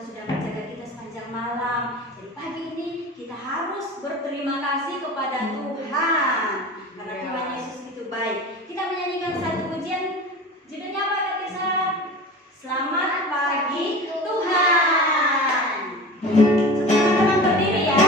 Tuhan sudah menjaga kita sepanjang malam. Jadi pagi ini kita harus berterima kasih kepada Tuhan karena Tuhan Yesus itu baik. Kita menyanyikan satu pujian, judulnya apa Kak Tirsa? Selamat pagi Tuhan. Teman-teman berdiri ya.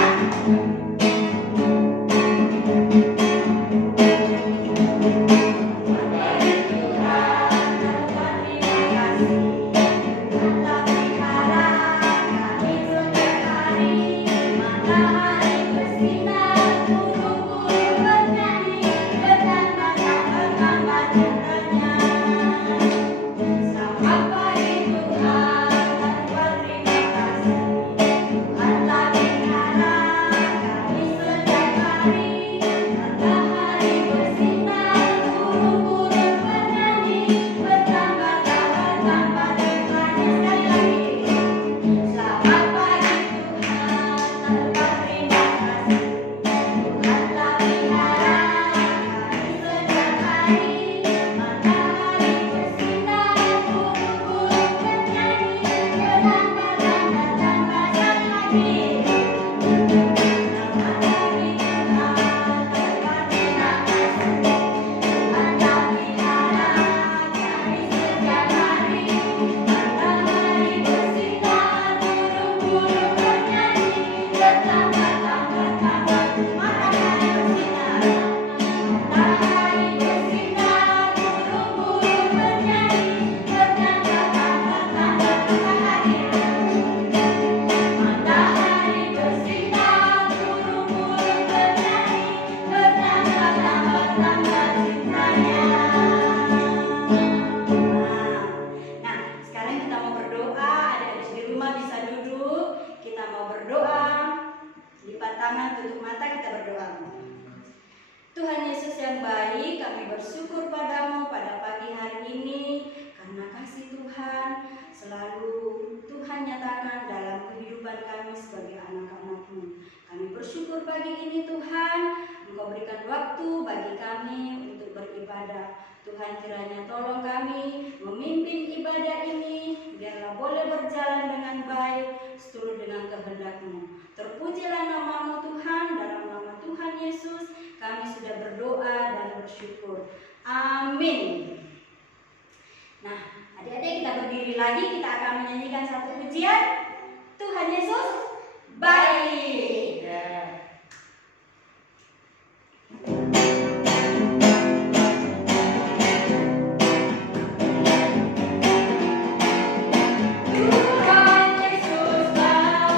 Tuhan Yesus yang baik, kami bersyukur padamu pada pagi hari ini karena kasih Tuhan selalu Tuhan nyatakan dalam kehidupan kami sebagai anak-anak-Mu. Kami bersyukur pagi ini Tuhan, Engkau berikan waktu bagi kami untuk beribadah. Tuhan kiranya tolong kami memimpin ibadah ini biarlah boleh berjalan dengan baik seturut dengan kehendak-Mu. Terpujilah nama-Mu Tuhan, dalam nama Tuhan Yesus kami sudah berdoa dan bersyukur. Amin. Nah, adik-adik kita berdiri lagi, kita akan menyanyikan satu pujian. Tuhan Yesus baik. Tuhan Yesus baik.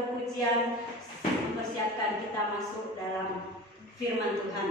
lagu pujian mempersiapkan kita masuk dalam firman Tuhan.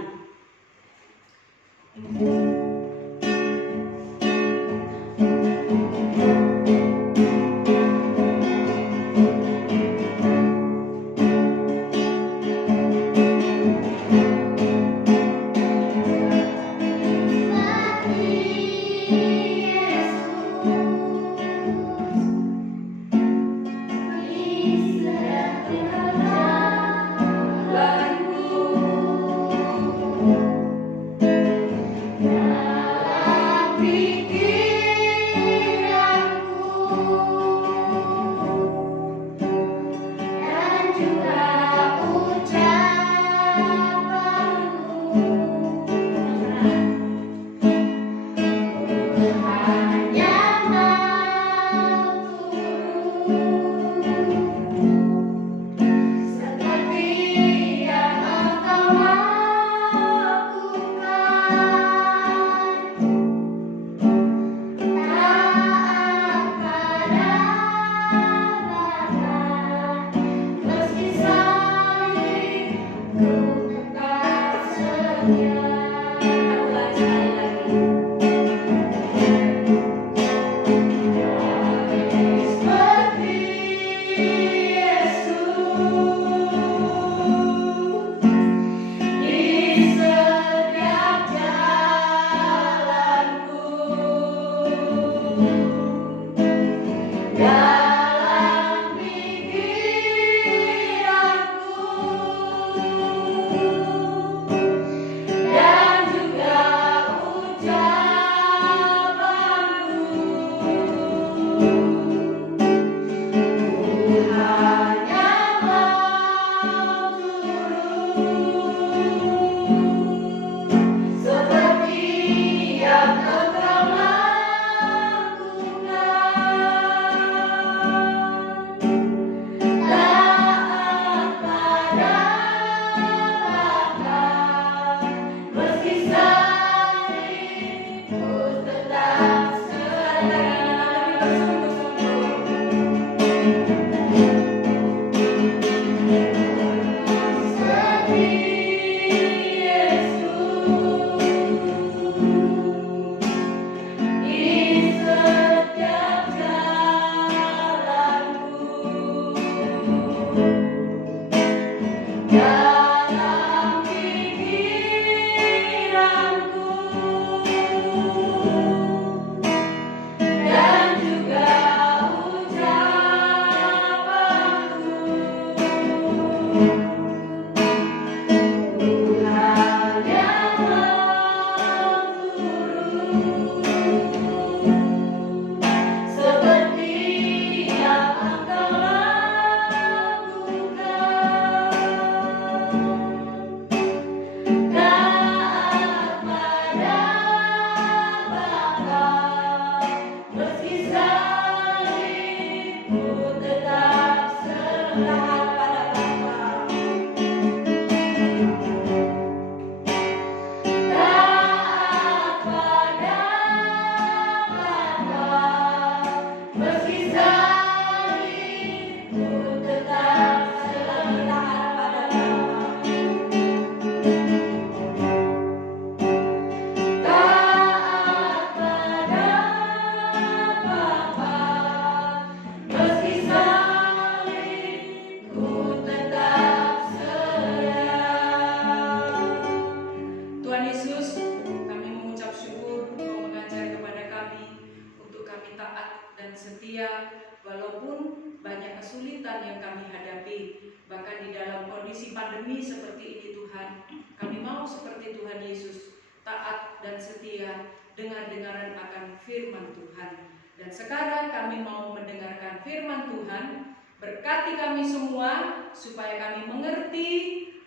dengar-dengaran akan firman Tuhan. Dan sekarang kami mau mendengarkan firman Tuhan. Berkati kami semua supaya kami mengerti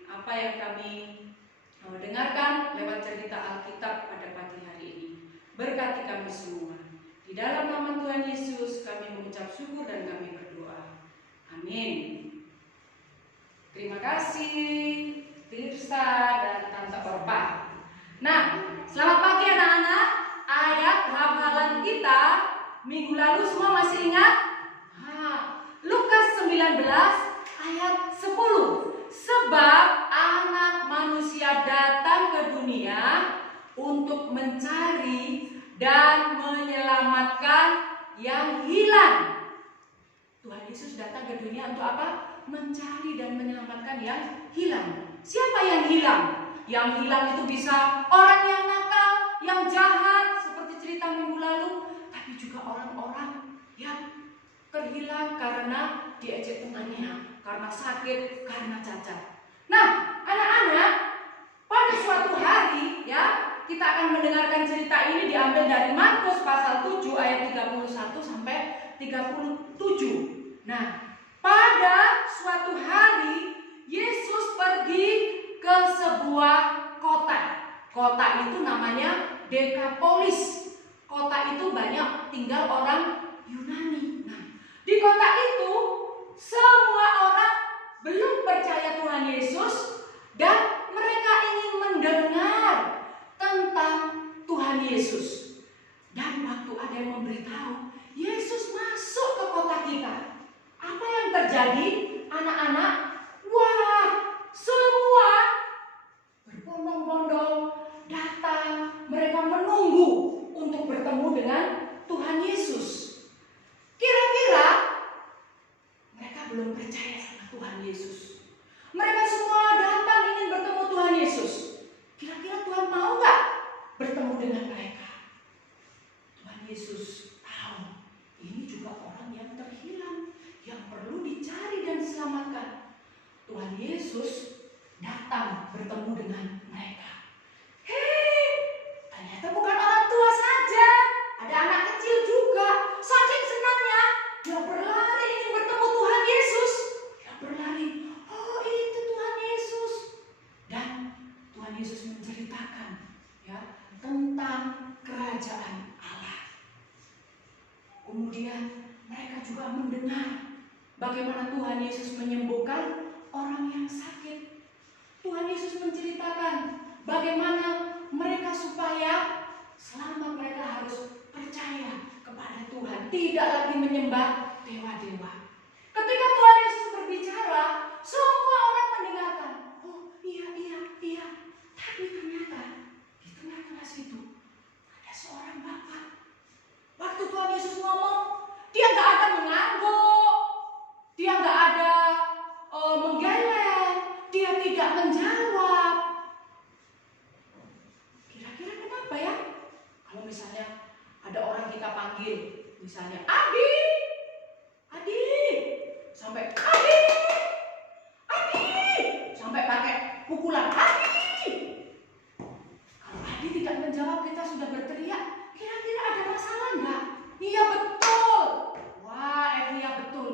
apa yang kami dengarkan lewat cerita Alkitab pada pagi hari ini. Berkati kami semua. Di dalam nama Tuhan Yesus kami mengucap syukur dan kami berdoa. Amin. Terima kasih Tirsa dan Tante Orpa. Nah, selamat pagi anak-anak. Ayat hafalan kita minggu lalu semua masih ingat? Lukas 19 mencari dan menyelamatkan yang hilang. Tuhan Yesus datang ke dunia untuk apa? Mencari dan menyelamatkan yang hilang. Siapa yang hilang? Yang hilang itu bisa orang yang nakal, yang jahat, seperti cerita minggu lalu, tapi juga orang-orang yang terhilang karena diejek temannya, karena sakit, karena cacat. Nah, anak-anak, pada suatu hari ya, kita akan mendengarkan cerita ini diambil dari Markus pasal 7 ayat 31 sampai 37. Nah, pada suatu hari Yesus pergi ke sebuah kota. Kota itu namanya Dekapolis. Kota itu banyak tinggal orang Yunani. Nah, di kota itu semua orang belum percaya Tuhan Yesus dan mereka ingin mendengar tentang Tuhan Yesus. Dan waktu ada yang memberitahu Yesus masuk ke kota kita, apa yang terjadi? Anak-anak, wah, semua berbondong-bondong datang, mereka menunggu untuk bertemu dengan Tuhan Yesus. Kira-kira mereka belum percaya sama Tuhan Yesus. Mereka semua datang ingin bertemu Tuhan Yesus. Kira-kira Tuhan mau gak bertemu dengan mereka? Tuhan Yesus tahu ini juga orang yang terhilang, yang perlu dicari dan diselamatkan. Tuhan Yesus datang bertemu dengan mereka. Hei, ternyata bukan orang tua saja, ada anak kecil juga. Saking senangnya, dia berlari ingin bertemu Tuhan Yesus. Dia berlari, oh itu Tuhan Yesus. Dan Tuhan Yesus menceritakan ya tentang kerajaan Allah. Kemudian mereka juga mendengar bagaimana Tuhan Yesus menyembuhkan orang yang sakit. Tuhan Yesus menceritakan bagaimana mereka supaya selamat mereka harus percaya kepada Tuhan, tidak lagi menyembah dewa-dewa. Ketika Tuhan Yesus berbicara, semua orang mendengarkan. Oh iya. Tapi ternyata di tengah-tengah situ ada seorang bapak. Waktu Tuhan Yesus ngomong, dia nggak ada mengangguk, dia nggak ada menggeleng, dia tidak menjawab. Kira-kira kenapa ya? Kalau misalnya ada orang kita panggil, misalnya Adi, sampai Adi, sampai pakai pukulan Adi. Kalau Adi tidak menjawab, kita sudah berteriak. Kira-kira ada masalah nggak? Iya betul. Wah, Evia betul.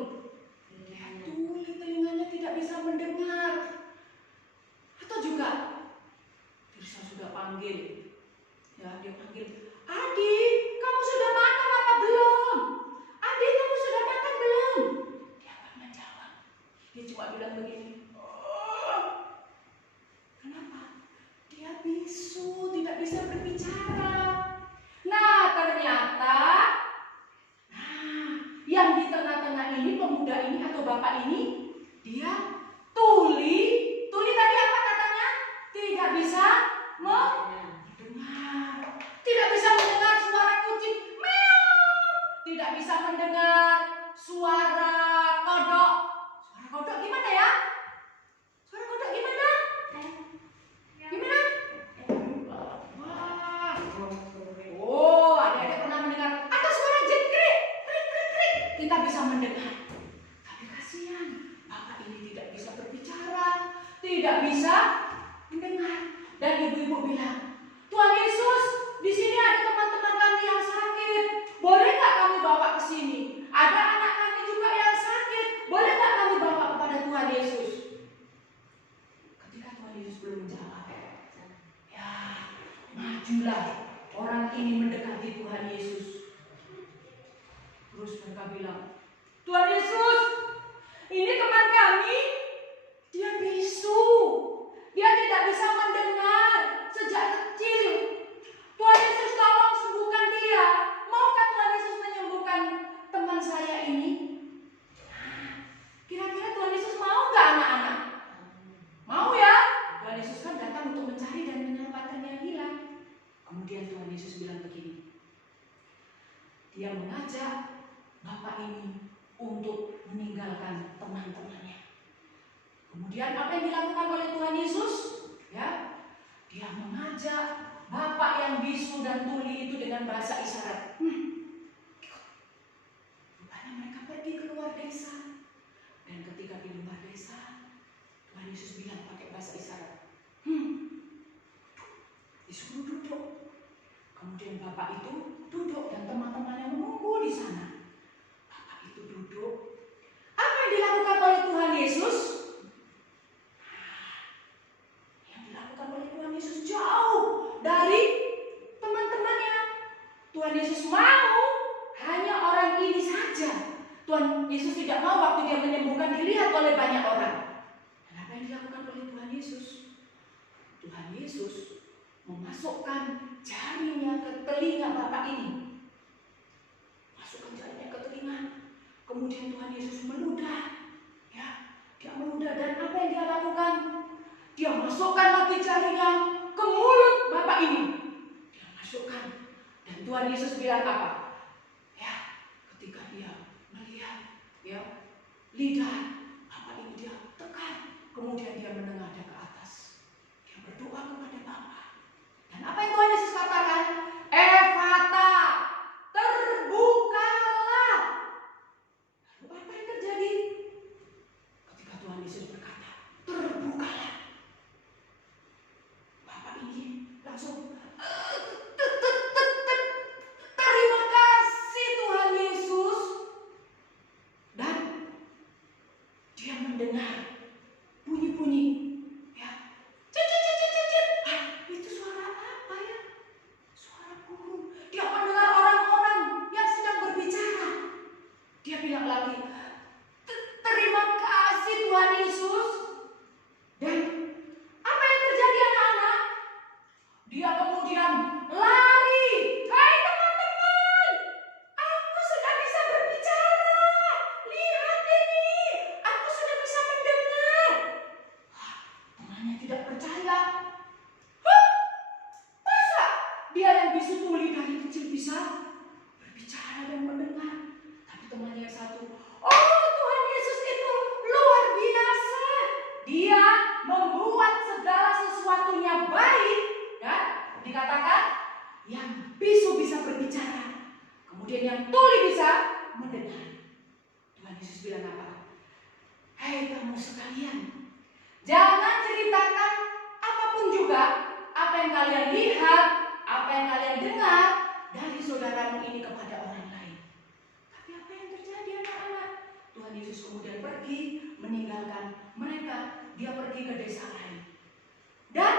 Tuli telinganya tidak bisa mendengar. Atau juga Tirsa sudah panggil. Ya, dia panggil, Adi, kamu sudah makan apa belum? Adi, kamu sudah makan belum? Dia nggak menjawab. Dia cuma bilang begini. Oh. Kenapa? Dia bisu, tidak bisa berbicara. Nah, ternyata yang di tengah-tengah ini, pemuda ini atau bapak ini, dia tuli. Tuli tadi apa katanya? Tidak bisa mendengar. Tidak bisa mendengar suara kucing meow. Tidak bisa mendengar suara kodok. Suara kodok gimana ya? Suara kodok gimana? Gimana? Wah. Oh, adik-adik pernah mendengar atau suara jengkrik, krik. Kita bisa mendengar. Tapi kasihan, bapak ini tidak bisa berbicara, tidak bisa mendengar. Dan ibu-ibu bilang, Tuhan Yesus, di sini ada teman-teman kami yang sakit. Boleh nggak kami bawa ke sini? Ada anak kami juga yang sakit. Boleh nggak kami bawa kepada Tuhan Yesus? Ketika Tuhan Yesus belum menjawab, ya majulah orang ini mendekati Tuhan Yesus. Terus mereka bilang, Tuhan Yesus, ini teman kami, dia bisu. Dia tidak bisa mendengar sejak kecil. Tuhan Yesus tolong sembuhkan dia. Maukah Tuhan Yesus menyembuhkan teman saya ini? Kira-kira Tuhan Yesus mau gak anak-anak? Mau ya? Tuhan Yesus kan datang untuk mencari dan menyelamatkan yang hilang. Kemudian mengajak bapak ini untuk meninggalkan teman-temannya. Kemudian apa yang dilakukan oleh Tuhan Yesus? Ya, dia mengajak bapak yang bisu dan tuli itu dengan bahasa isyarat. Rupanya mereka pergi keluar desa. Dan ketika di luar desa, Tuhan Yesus bilang pakai bahasa isyarat. Disuruh duduk. Kemudian bapak itu duduk dan teman-temannya menunggu di sana. Bapak itu duduk. Apa yang dilakukan oleh Tuhan Yesus? Yang dilakukan oleh Tuhan Yesus jauh dari teman-temannya. Tuhan Yesus mau hanya orang ini saja. Tuhan Yesus tidak mau waktu dia menyembuhkan dilihat oleh banyak orang. Dan apa yang dilakukan oleh Tuhan Yesus? Tuhan Yesus memasukkan jarinya ke telinga bapak ini. Masukkan jarinya ke telinga. Kemudian Tuhan Yesus meludah. Ya, dia meludah dan apa yang dia lakukan? Dia masukkan lagi jarinya ke mulut bapak ini. Dia masukkan. Dan Tuhan Yesus bilang apa? Ya, ketika dia melihat ya lidah bapak ini dia tekan. Kemudian dia menengadah ke atas. Dia berdoa kepada Bapa. Dan apa yang Tuhan Yesus katakan? Efata, terbukalah. Lalu apa yang terjadi? Ketika Tuhan Yesus berkata, terbukalah. Bapak ini langsung terima kasih Tuhan Yesus. Dan dia mendengar bunyi-bunyi. Ya, itu suara apa ya? Suara burung. Dia mendengar orang-orang yang sedang berbicara. Dia bilang lagi, terima kasih Tuhan Yesus. Dan apa yang terjadi anak-anak? Dia kemudian lari. Hai teman-teman, aku sudah bisa berbicara. Lihat ini, aku sudah bisa mendengar. Temannya tidak percaya. Masa dia yang bisu tuli dari kecil bisa berbicara dan mendengar? Tapi temannya yang satu, oh Tuhan Yesus itu luar biasa. Dia membuat segala sesuatunya baik. Ya, dikatakan yang bisu bisa berbicara. Kemudian yang tuli bisa mendengar. Tuhan Yesus bilang apa? Hei kamu sekalian, jangan ceritakan apapun juga apa yang kalian lihat, apa yang kalian dengar dari saudaramu ini kepada orang lain. Tapi apa yang terjadi anak-anak? Tuhan Yesus kemudian pergi meninggalkan mereka. Dia pergi ke desa lain. Dan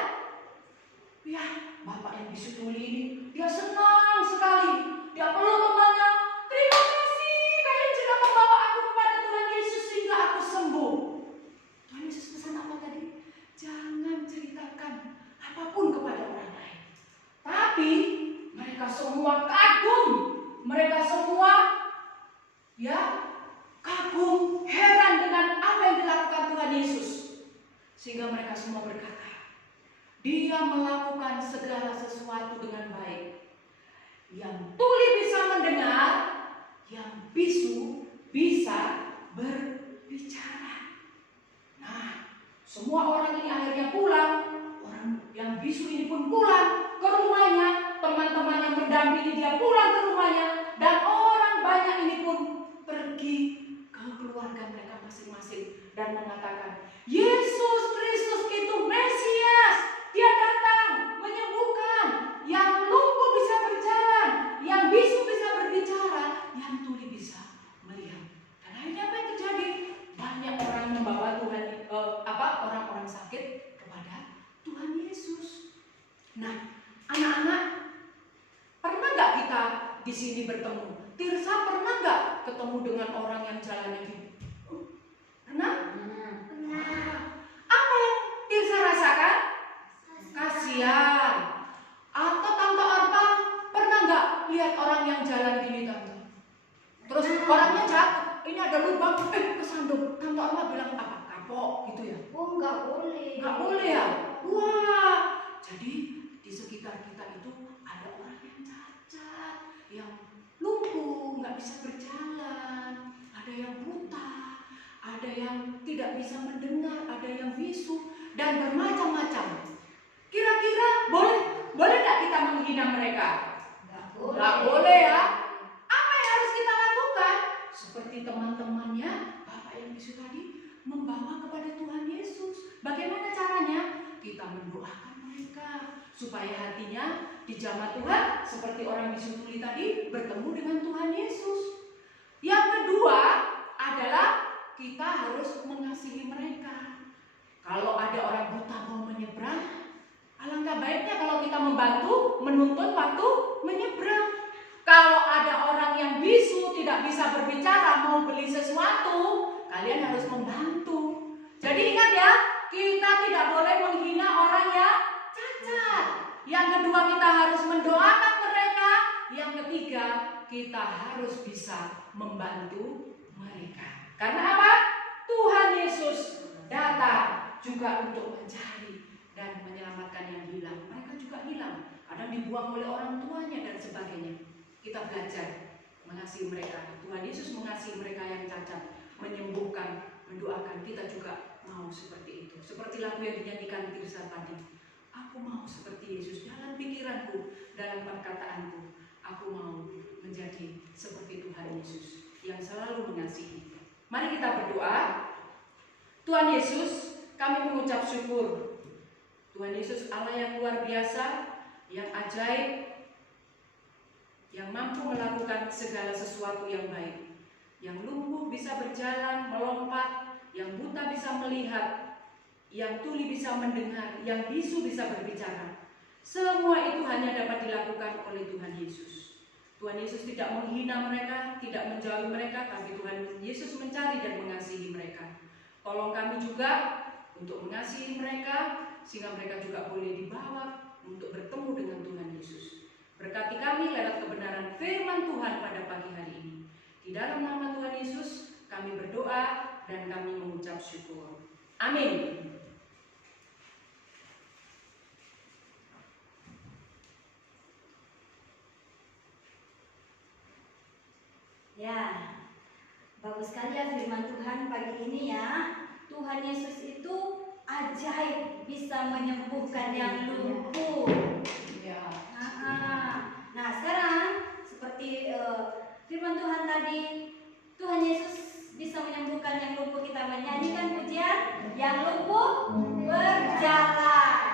ya, bapak yang bisu tuli ini dia senang sekali. Dia peluk temannya. Terima kasih kalian sudah membawa aku kepada Tuhan Yesus sehingga aku sembuh. Tuhan Yesus pesan apa tadi? Jangan ceritakan apapun kepada orang lain. Tapi mereka semua kagum. Mereka semua ya kagum, heran dengan apa yang dilakukan Tuhan Yesus. Sehingga mereka semua berkata, dia melakukan segala sesuatu dengan baik. Yang tuli bisa mendengar, yang bisu bisa berbicara. Nah, semua orang ini akhirnya pulang. Orang yang bisu ini pun pulang ke rumahnya. Teman-temannya mendampingi dia pulang ke rumahnya. Dan orang banyak ini pun pergi ke keluarga mereka masing-masing dan mengatakan, Yesus Kristus itu Mesias. Dia datang menyembuhkan. Yang lumpuh bisa berjalan, yang bisu bisa berbicara, yang tuli bisa melihat. Dan akhirnya apa yang terjadi? Banyak orang membawa orang-orang sakit kepada Tuhan Yesus. Nah, anak-anak, pernah nggak kita di sini bertemu? Tirsa pernah nggak ketemu dengan orang yang jalannya gini? Pernah? Pernah. Apa yang Tirsa rasakan? Kasihan. Atau Tante Arpa pernah nggak lihat orang yang jalan gini Tante? Terus orangnya jatuh, ini ada lubang, kesandung. Tante Arpa bilang apa? Kapok gitu ya? Oh, nggak boleh. Nggak boleh ya? Wah, jadi di sekitar kita itu ada orang yang cacat, yang lumpuh, bisa berjalan, ada yang buta, ada yang tidak bisa mendengar, ada yang bisu, dan bermacam-macam. Kira-kira boleh nggak kita menghina mereka? Nggak boleh ya. Apa yang harus kita lakukan? Seperti teman-temannya Bapak yang bisu tadi, membawa kepada Tuhan Yesus. Bagaimana caranya? Kita mendoakan mereka supaya hatinya dijamah Tuhan, seperti orang bisu tuli tadi bertemu dengan Tuhan Yesus. Yang kedua adalah kita harus mengasihi mereka. Kalau ada orang buta mau menyeberang, alangkah baiknya kalau kita membantu menuntun waktu menyeberang. Kalau ada orang yang bisu tidak bisa berbicara mau beli sesuatu, kalian harus membantu. Jadi ingat ya, kita tidak boleh menghina orang yang cacat. Yang kedua, kita harus mendoakan mereka. Yang ketiga, kita harus bisa membantu mereka. Karena apa? Tuhan Yesus datang juga untuk mencari dan menyelamatkan yang hilang. Mereka juga hilang, kadang dibuang oleh orang tuanya dan sebagainya. Kita belajar mengasihi mereka. Tuhan Yesus mengasihi mereka yang cacat, menyembuhkan, mendoakan. Kita juga mau seperti itu. Seperti lagu yang dinyanyikan Tirsa tadi. Aku mau seperti Yesus dalam pikiranku, dalam perkataanku. Aku mau menjadi seperti Tuhan Yesus yang selalu mengasihi. Mari kita berdoa. Tuhan Yesus, kami mengucap syukur. Tuhan Yesus Allah yang luar biasa, yang ajaib, yang mampu melakukan segala sesuatu yang baik. Yang lumpuh bisa berjalan, melompat, yang buta bisa melihat, yang tuli bisa mendengar, yang bisu bisa berbicara. Semua itu hanya dapat dilakukan oleh Tuhan Yesus. Tuhan Yesus tidak menghina mereka, tidak menjauhi mereka, tapi Tuhan Yesus mencari dan mengasihi mereka. Tolong kami juga untuk mengasihi mereka, sehingga mereka juga boleh dibawa untuk bertemu dengan Tuhan Yesus. Berkati kami lewat kebenaran firman Tuhan pada pagi hari ini. Di dalam nama Tuhan Yesus, kami berdoa dan kami mengucap syukur. Amin. Ya, bagus sekali ya firman Tuhan pagi ini ya. Tuhan Yesus itu ajaib, bisa menyembuhkan yang lumpuh. Ya. Nah, sekarang seperti firman Tuhan tadi, Tuhan Yesus bisa menyembuhkan yang lumpuh. Kita menyanyikan pujian yang lumpuh berjalan.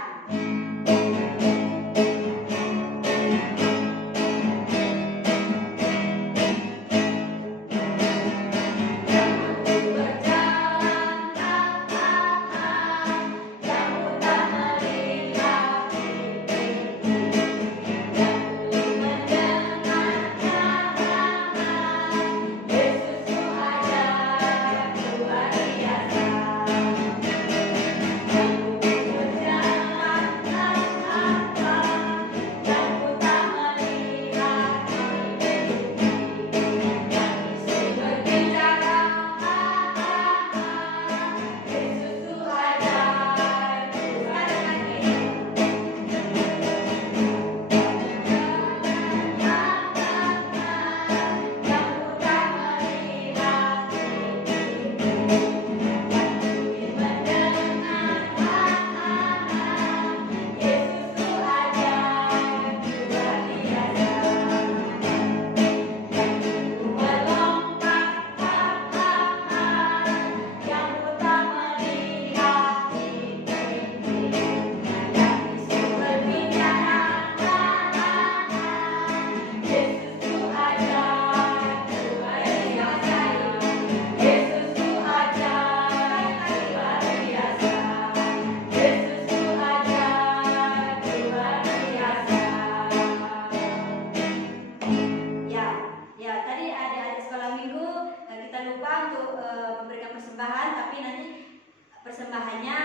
Persembahannya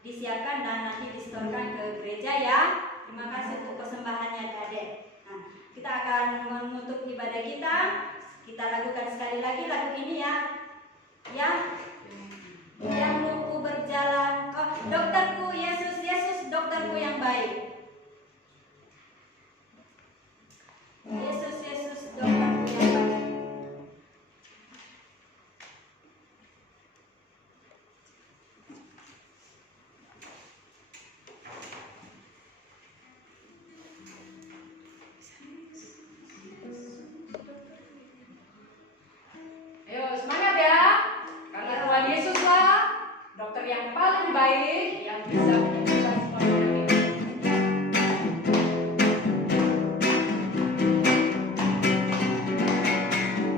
disiapkan dan nanti disetorkan ke gereja ya. Terima kasih untuk persembahannya Adik. Nah, kita akan menutup ibadah kita. Kita lakukan sekali lagi lagu ini ya. Yang lumpuh berjalan. Oh, dokterku Yesus, Yesus dokterku yang baik. Yesus, Yesus dokterku yang baik. yang paling baik yang bisa menyembuhkan semua penyakit.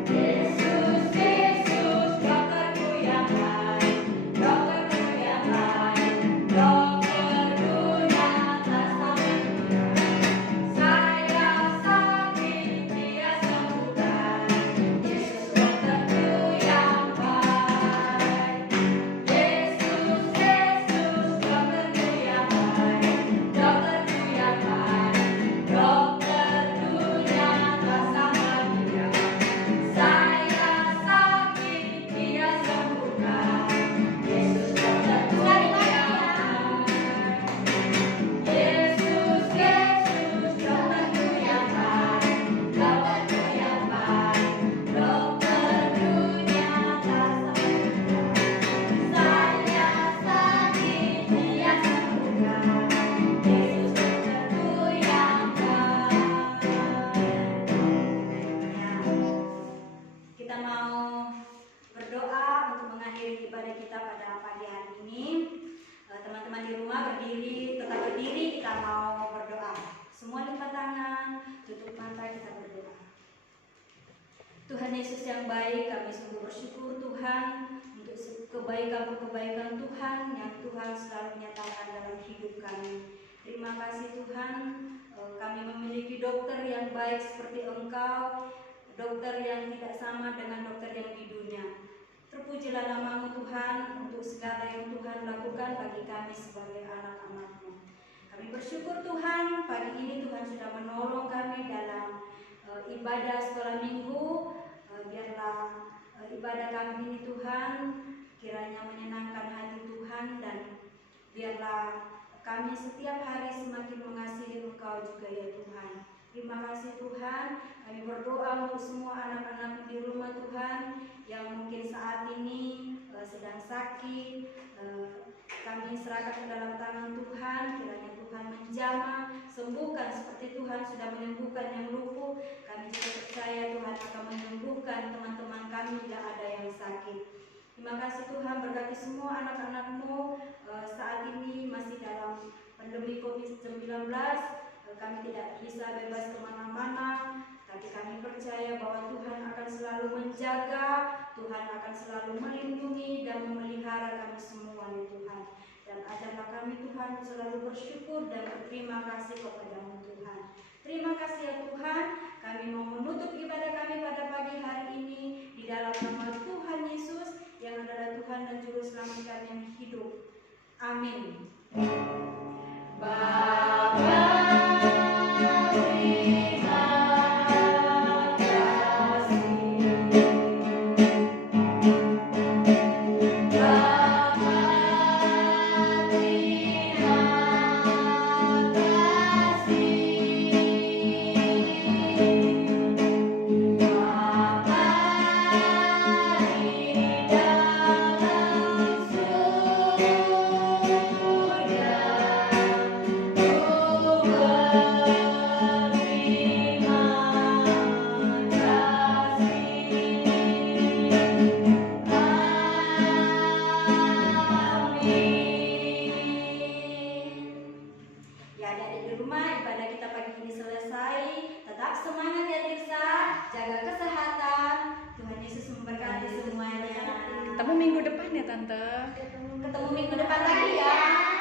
Yesus, Yesus, dokterku yang baik, dokterku yang baik, dokterku nyata sampai saya sakit Dia sembuhkan. Yesus dokterku yang baik, Yesus, Yesus, dokterku yang baik, dokterku yang baik, dokterku nyata sampai saya sakit Dia sembuhkan. Yesus dokterku yang baik, Yesus, Yesus, dokterku yang baik, dokterku yang baik, dokterku nyata sembuhkan. Saya sakit Dia sembuhkan. Yesus dokterku yang baik. Kita mau berdoa untuk mengakhiri ibadah kita pada pagi hari ini. Teman-teman di rumah tetap berdiri, kita mau berdoa. Semua lipat tangan, tutup mata, kita berdoa. Tuhan Yesus yang baik, kami sungguh bersyukur Tuhan untuk kebaikan-kebaikan Tuhan yang Tuhan selalu nyatakan dalam hidup kami. Terima kasih Tuhan, kami memiliki dokter yang baik seperti Engkau, dokter yang tidak sama dengan dokter yang di dunia. Terpujilah nama-Mu Tuhan untuk segala yang Tuhan lakukan bagi kami sebagai anak-anak-Mu. Kami bersyukur Tuhan, pagi ini Tuhan sudah menolong kami dalam ibadah sekolah minggu. Biarlah ibadah kami ini Tuhan kiranya menyenangkan hati Tuhan, dan biarlah kami setiap hari semakin mengasihi Engkau juga ya Tuhan. Terima kasih Tuhan, kami berdoa untuk semua anak-anak di rumah Tuhan yang mungkin saat ini sedang sakit. Kami serahkan ke dalam tangan Tuhan, kiranya Tuhan menjamah, sembuhkan seperti Tuhan sudah menyembuhkan yang lumpuh. Kami juga percaya Tuhan akan menyembuhkan teman-teman kami bila ada yang sakit. Terima kasih Tuhan, berkati semua anak-anak-Mu saat ini masih dalam pandemi COVID-19. Kami tidak bisa bebas kemana-mana, tapi kami percaya bahwa Tuhan akan selalu menjaga, Tuhan akan selalu melindungi dan memelihara kami semua ya Tuhan. Dan ajarlah kami Tuhan selalu bersyukur dan berterima kasih kepada-Mu Tuhan. Terima kasih ya Tuhan, kami mau menutup ibadah kami pada pagi hari ini di dalam nama Tuhan Yesus yang adalah Tuhan dan Juru Selamat kami yang hidup. Amin. Bapa, terima kasih. Bapa, terima kasih. Bapa di dalam Ya, adik-adik di rumah, ibadah kita pagi ini selesai. Tetap semangat ya Tirsa, jaga kesehatan. Tuhan Yesus memberkati semuanya. Ketemu minggu depan ya Tante. Ketemu minggu depan lagi ya.